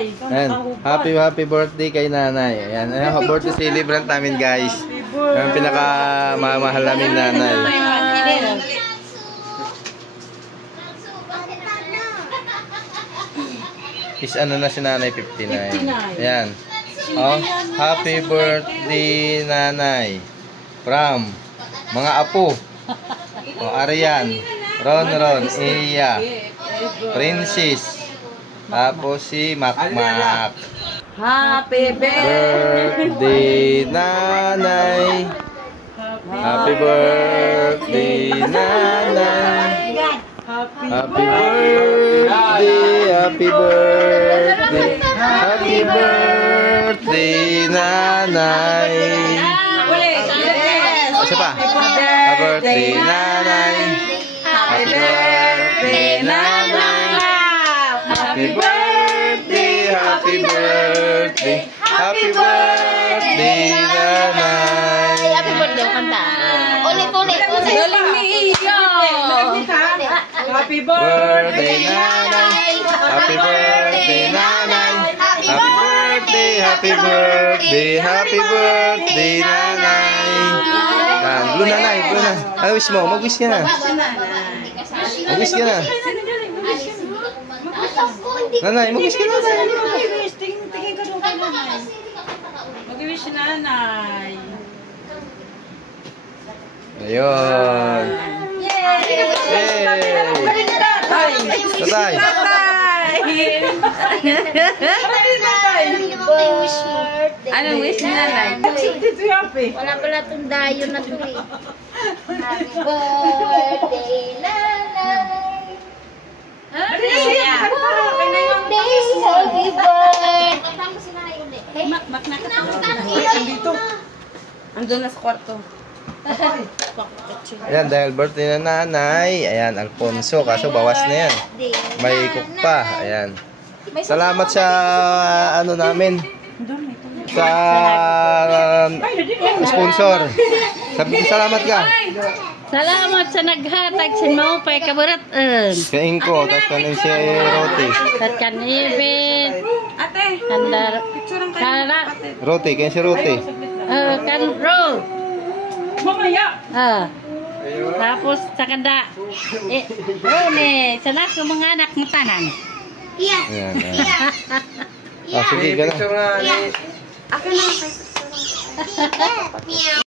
nanay. Ayan. Happy birthday kay nanay. Ayan. Ayan, birthday celebrant namin, guys. Ang pinakamamahal namin nanay. Is ano na si nanay, 59. Ayan. Oh, happy birthday nanay. From mga apo. Oh, Arian, Ron, Iya, Princess. Tapos si Makmak. Happy Birthday nanay. Happy birthday nanay. Happy birthday, happy birthday, happy birthday nanay. Isa pa. Happy birthday nanay. Happy birthday nanay. Happy birthday, happy birthday, happy birthday nanay. Happy birthday kanta. Ulit. Galing ni Iyo. Happy birthday nanay. Happy birthday nanay. Happy birthday, happy birthday, happy birthday nanay. Yan, blue nanay, blue na. Ano wish mo? Mag-wish ka na. Mag-wish ka na. Nanay, mag-wish ka na. Tingin ka doon kay nanay. Mag-wish si nanay. Ayun. Yay! Tatay! Anong wish ni nanay? Wala pala itong dayo na ito eh. Happy birthday, nanay. Happy birthday. Mak na ka. Andun na sa kwarto. Ayan, dahil birthday na nanay. Ayan, Alfonso. Kaso bawas na yan. May cook pa. Ayan. Salamat sa ano namin. Sa sponsor. Salamat ka. Salamat sa naghatag sa mga pay kaburat-an. Kain ko. Tapos kanin si Roti. At kanibin. Ate, Kandar. picturean kayo. Kala. Roti. Kain si Roti. Kan roll. Mamaya. Tapos sa kanda. Rone. Sana ko mga anak mo tanan. Ayan. Ah, sige, gano'n. Akin na.